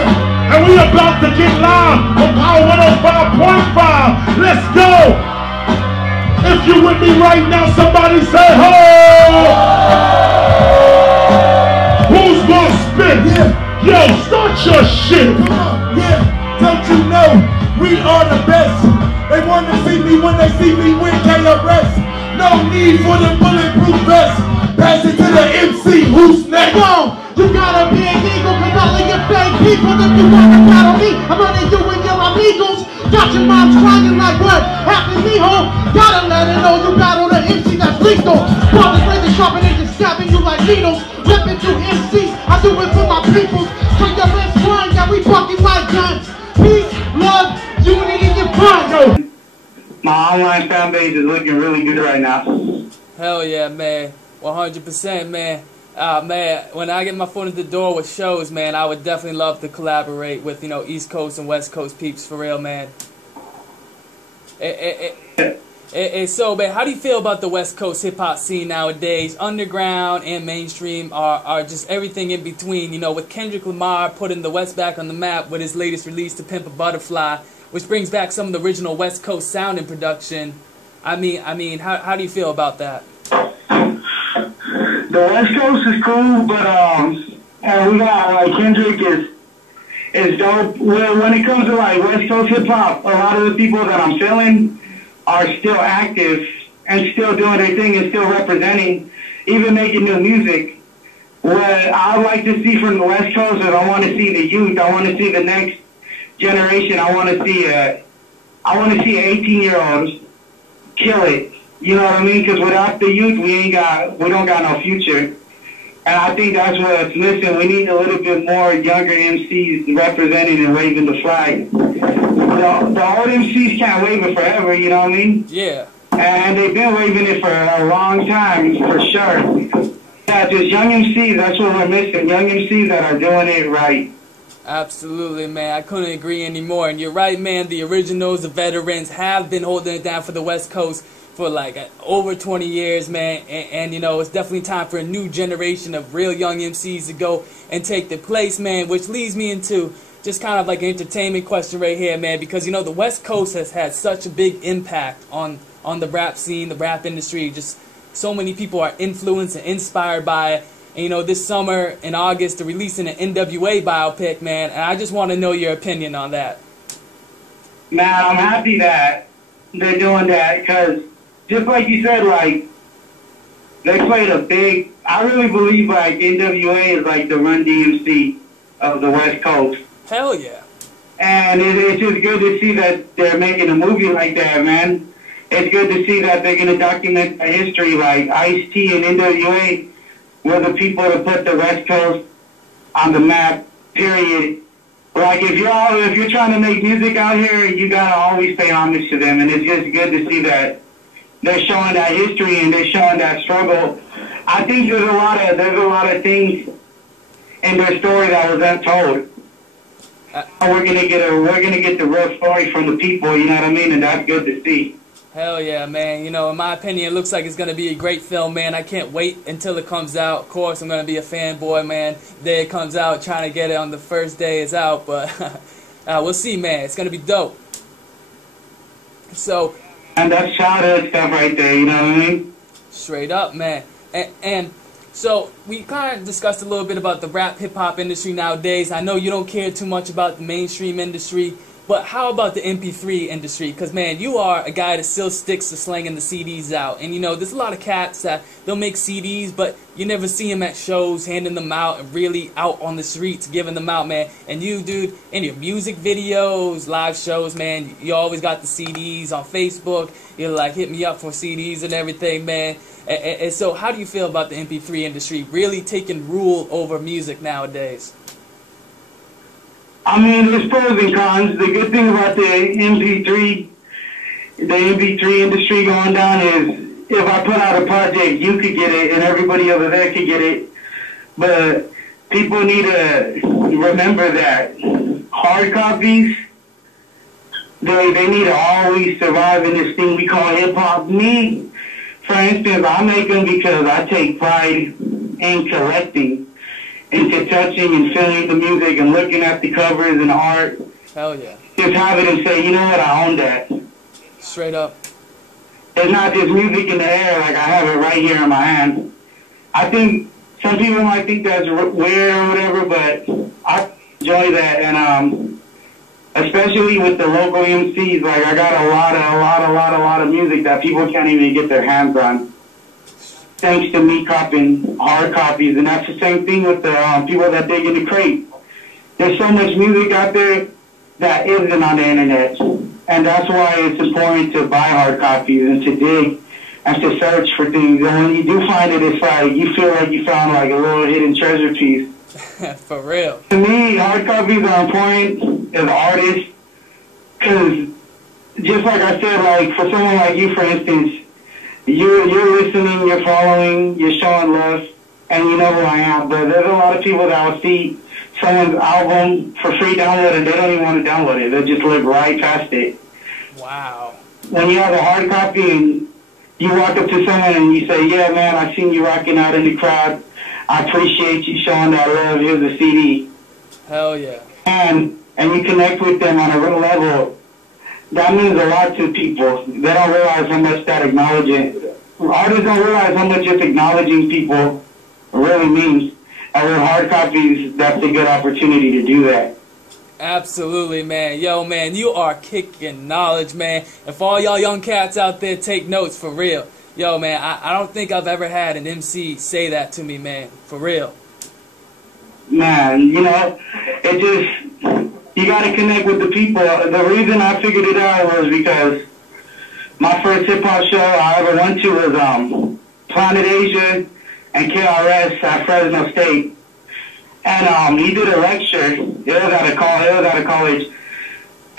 Yeah. And we about to get live on Power 105.5. Let's go. If you with me right now, somebody say ho. Who's gonna spit? Yeah. Yo, start your shit. Come on, yeah. Don't you know we are the best? They wanna see me when they see me win KRS. No need for the bulletproof vest. Pass it to the MC. Who's next? Go. You gotta be an eagle, cause all of your fake people, if you wanna battle me, I'm running you and your amigos. Got your mom crying like what happened to me, ho? Gotta let it know you battle the MC that's lethal. Father's razor sharper, they just stabbing you like needles. Ripping through MCs, I do it for my peoples. For your best friend, yeah, we fucking like guns. Peace, love, unity, and fun. My online fan base is looking really good right now. Hell yeah, man. 100%, man. Man, when I get my foot in the door with shows, man, I would definitely love to collaborate with, you know, East Coast and West Coast peeps, for real, man. So, man, how do you feel about the West Coast hip-hop scene nowadays? Underground and mainstream are just everything in between, you know, with Kendrick Lamar putting the West back on the map with his latest release, To Pimp a Butterfly, which brings back some of the original West Coast sound and production. I mean, how do you feel about that? The West Coast is cool, but and we got like Kendrick is dope. When it comes to like West Coast hip hop, a lot of the people that I'm feeling are still active and still doing their thing and still representing, even making new music. What I would like to see from the West Coast is I want to see the youth. I want to see the next generation. I want to see 18-year-olds kill it. You know what I mean? Because without the youth, we don't got no future. And I think that's what's missing. We need a little bit more younger MCs representing and waving the flag. The old MCs can't wave it forever, you know what I mean? Yeah. And they've been waving it for a long time, for sure. Yeah, just young MCs, that's what we're missing. Young MCs that are doing it right. Absolutely, man. I couldn't agree anymore. And you're right, man. The originals, the veterans have been holding it down for the West Coast for like over 20 years, man, and you know, it's definitely time for a new generation of real young MCs to go and take their place, man, which leads me into just kind of like an entertainment question right here, man, because you know, the West Coast has had such a big impact on the rap scene, the rap industry. Just so many people are influenced and inspired by it. And you know, this summer in August, they're releasing an N.W.A. biopic, man, and I just want to know your opinion on that. Man, I'm happy that they're doing that, because just like you said, like, they played a big, I really believe, like, N.W.A. is like the Run DMC of the West Coast. Hell yeah. And it's just good to see that they're making a movie like that, man. It's good to see that they're going to document the history, like Ice-T and N.W.A. were the people to put the West Coast on the map, period. Like, if you're trying to make music out here, you got to always pay homage to them. And it's just good to see that they're showing that history and they're showing that struggle. I think there's a lot of things in their story that was untold. We're gonna get the real story from the people, you know what I mean, and that's good to see. Hell yeah, man. You know, in my opinion, it looks like it's gonna be a great film, man. I can't wait until it comes out. Of course, I'm gonna be a fanboy, man. The day it comes out, trying to get it on the first day it's out, but we'll see, man. It's gonna be dope. So. And that's childhood stuff right there, you know what I mean? Straight up, man. And so we kind of discussed a little bit about the rap hip-hop industry nowadays. I know you don't care too much about the mainstream industry, but how about the MP3 industry? Because, man, you are a guy that still sticks to slanging the CDs out. And, you know, there's a lot of cats that they'll make CDs, but you never see them at shows handing them out and really out on the streets giving them out, man. And you, dude, in your music videos, live shows, man, you always got the CDs on Facebook. You're like, hit me up for CDs and everything, man. And so how do you feel about the MP3 industry really taking rule over music nowadays? I mean, there's pros and cons. The good thing about the MP3 industry going down is if I put out a project, you could get it and everybody over there could get it. But people need to remember that hard copies, they need to always survive in this thing we call hip-hop. Me, for instance, I make them because I take pride in collecting. into touching and feeling the music and looking at the covers and the art. Hell yeah. Just have it and say, you know what, I own that. Straight up. It's not just music in the air, like I have it right here in my hand. I think some people might think that's weird or whatever, but I enjoy that, and especially with the local MCs, like I got a lot of music that people can't even get their hands on. Thanks to me copying hard copies, and that's the same thing with the people that dig in the crate. There's so much music out there that isn't on the internet, and that's why it's important to buy hard copies and to dig and to search for things. And when you do find it, it's like you feel like you found like a little hidden treasure piece. For real. To me, hard copies are important as artists, because just like I said, like for someone like you, for instance, you're listening, you're following, you're showing love, and you know who I am. But there's a lot of people that will see someone's album for free download and they don't even want to download it. They'll just live right past it. Wow. When you have a hard copy and you walk up to someone and you say, yeah, man, I seen you rocking out in the crowd. I appreciate you showing that love. Here's a CD. Hell yeah. And you connect with them on a real level. That means a lot to people. They don't realize how much that acknowledging, artists don't realize how much just acknowledging people really means. And with hard copies, that's a good opportunity to do that. Absolutely, man. Yo, man, you are kicking knowledge, man. And for all y'all young cats out there, take notes, for real. Yo, man, I don't think I've ever had an MC say that to me, man. For real. Man, you know, it just, you got to connect with the people. The reason I figured it out was because my first hip-hop show I ever went to was Planet Asia and KRS at Fresno State. And he did a lecture. It was at a college.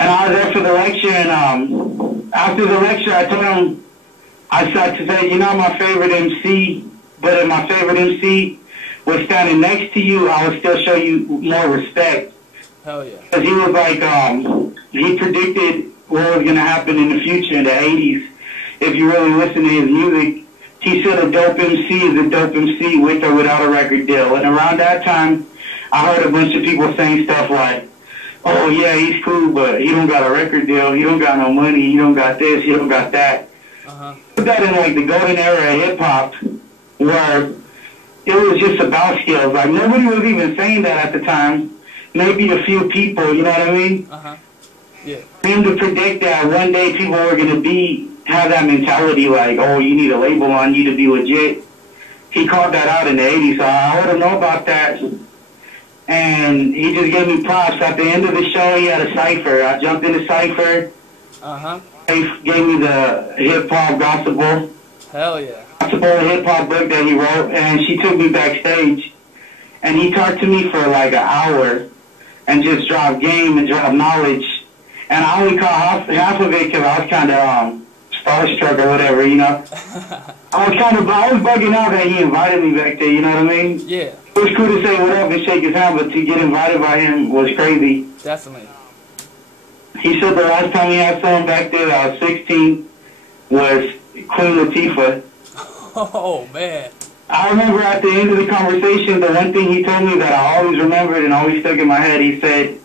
And I was there for the lecture, and after the lecture, I told him, I started to say, you're not my favorite MC, but if my favorite MC was standing next to you, I would still show you more respect. Hell yeah. Because he was like, he predicted what was going to happen in the future in the 80s. If you really listen to his music, he said a dope MC is a dope MC with or without a record deal. And around that time, I heard a bunch of people saying stuff like, oh yeah, he's cool, but he don't got a record deal, he don't got no money, he don't got this, he don't got that. Put that in like the golden era of hip-hop, where it was just about skills. Like nobody was even saying that at the time. Maybe a few people, you know what I mean? Yeah. For him to predict that one day people were going to have that mentality like, oh, you need a label on you to be legit. He called that out in the 80s, so I let him know about that. And he just gave me props. At the end of the show, he had a cypher. I jumped in the cypher. He gave me the hip-hop gospel. Hell yeah. Gospel hip-hop book that he wrote, and she took me backstage. And he talked to me for like an hour and just dropped game and dropped knowledge. And I only caught half of it because I was kind of starstruck or whatever, you know. I was bugging out that he invited me back there, you know what I mean? Yeah. It was cool to say what up and shake his hand, but to get invited by him was crazy. Definitely. He said the last time he had someone back there that was 16 was Queen Latifah. Oh, man. I remember at the end of the conversation, the one thing he told me that I always remembered and always stuck in my head, he said,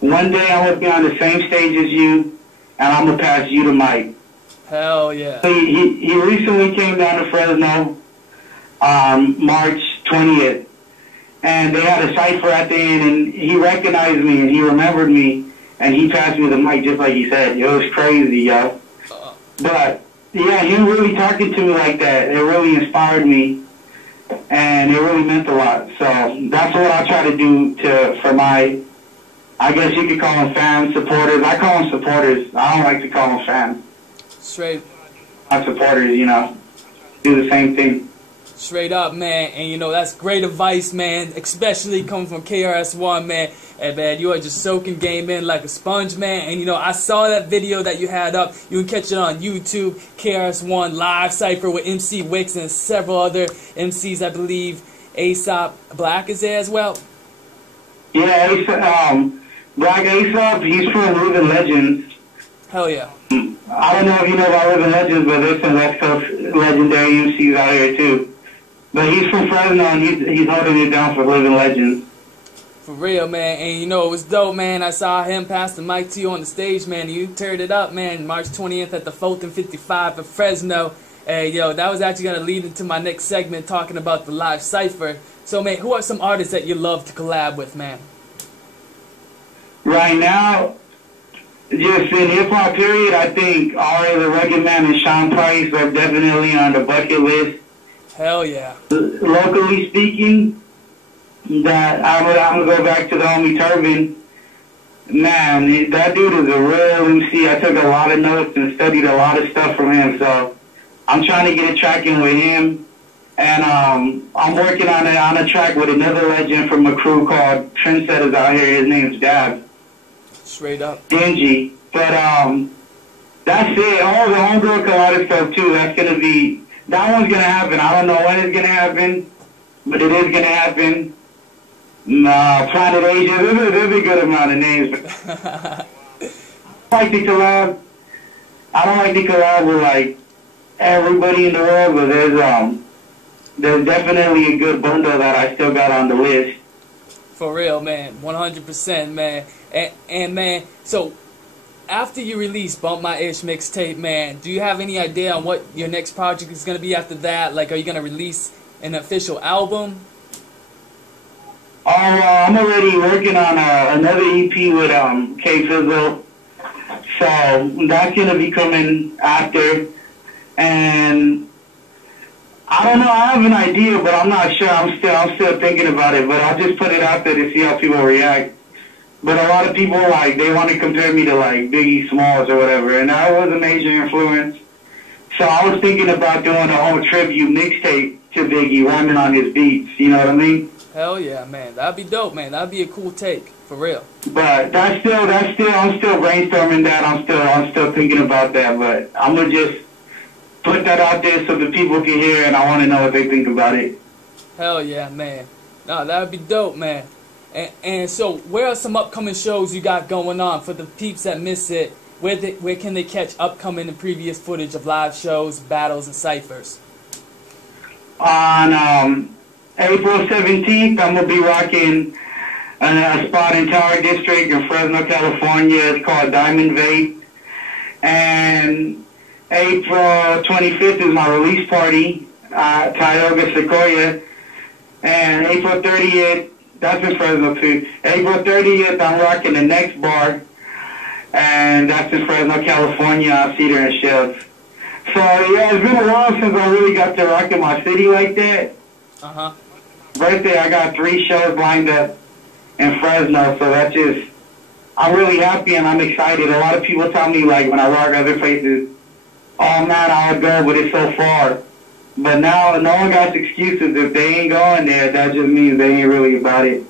one day I'm going to be on the same stage as you, and I'm going to pass you the mic. Hell yeah. He recently came down to Fresno March 20th, and they had a cypher at the end, and he recognized me, and he remembered me, and he passed me the mic just like he said. It was crazy, yo. But, yeah, him really talking to me like that, it really inspired me, and it really meant a lot. So that's what I try to do for my, I guess you could call them fans, supporters. I call them supporters. I don't like to call them fans. Straight. My supporters, you know, do the same thing. Straight up, man. And, you know, that's great advice, man, especially coming from KRS-One, man. And, man, you are just soaking game in like a sponge, man. And, you know, I saw that video that you had up. You can catch it on YouTube, KRS-One live cypher with MC Wicks and several other MCs, I believe. Aesop Black is there as well. Yeah, Black Aesop, he's from Living Legends. Hell yeah. I don't know if you know about Living Legends, but there's some West Coast legendary MCs out here, too. But he's from Fresno, and he's holding it down for living legends. For real, man. And you know, it was dope, man. I saw him pass the mic to you on the stage, man. You turned it up, man. March 20th at the Fulton 55 in Fresno. Hey, yo, that was actually going to lead into my next segment talking about the live cypher. So, man, who are some artists that you love to collab with, man? Right now, just in hip-hop period, I think R.A. the Rugged Man and Sean Price are definitely on the bucket list. Hell yeah. Locally speaking, that I'm going to go back to the homie Turban. Man, that dude is a real MC. I took a lot of notes and studied a lot of stuff from him, so I'm trying to get a track in with him. And I'm working on a track with another legend from a crew called Trendsetters out here. His name's Dab. Straight up. Dingy. But that's it. All the homegirl collided stuff too. That's gonna be, that one's gonna happen. I don't know when it's gonna happen, but it is gonna happen. Planet Asia. There's a good amount of names. I like the collab. I don't like the collab with like everybody in the world, but there's definitely a good bundle that I still got on the list. For real, man. 100%, man. And man, so after you release Bump My Ish mixtape, man, do you have any idea on what your next project is going to be after that? Like, are you going to release an official album? I'm already working on another EP with K Fizzle. So that's going to be coming after. And I don't know, I have an idea, but I'm not sure. I'm still thinking about it, but I'll just put it out there to see how people react. But a lot of people, like, they want to compare me to, like, Biggie Smalls or whatever, and that was a major influence. So I was thinking about doing a whole tribute mixtape to Biggie, rhyming on his beats, you know what I mean? Hell yeah, man. That'd be dope, man. That'd be a cool take, for real. But I'm still brainstorming that. I'm still thinking about that, but I'm going to just put that out there so the people can hear, and I want to know what they think about it. Hell yeah, man. No, that would be dope, man. And so, where are some upcoming shows you got going on for the peeps that miss it? Where can they catch upcoming and previous footage of live shows, battles, and ciphers? On April 17th, I'm going to be rocking a spot in Tower District in Fresno, California. It's called Diamond Vape. And April 25th is my release party, Tioga Sequoia. And April 30th, that's in Fresno too. April 30th, I'm rocking the Next Bar, and that's in Fresno, California, on Cedar and Shells. So yeah, it's been a while since I really got to rock in my city like that. Birthday, I got 3 shows lined up in Fresno, so that's just, I'm really happy and I'm excited. A lot of people tell me, like, when I rock other places, oh man, I would go, but it's so far. But now, no one got excuses. If they ain't going there, that just means they ain't really about it.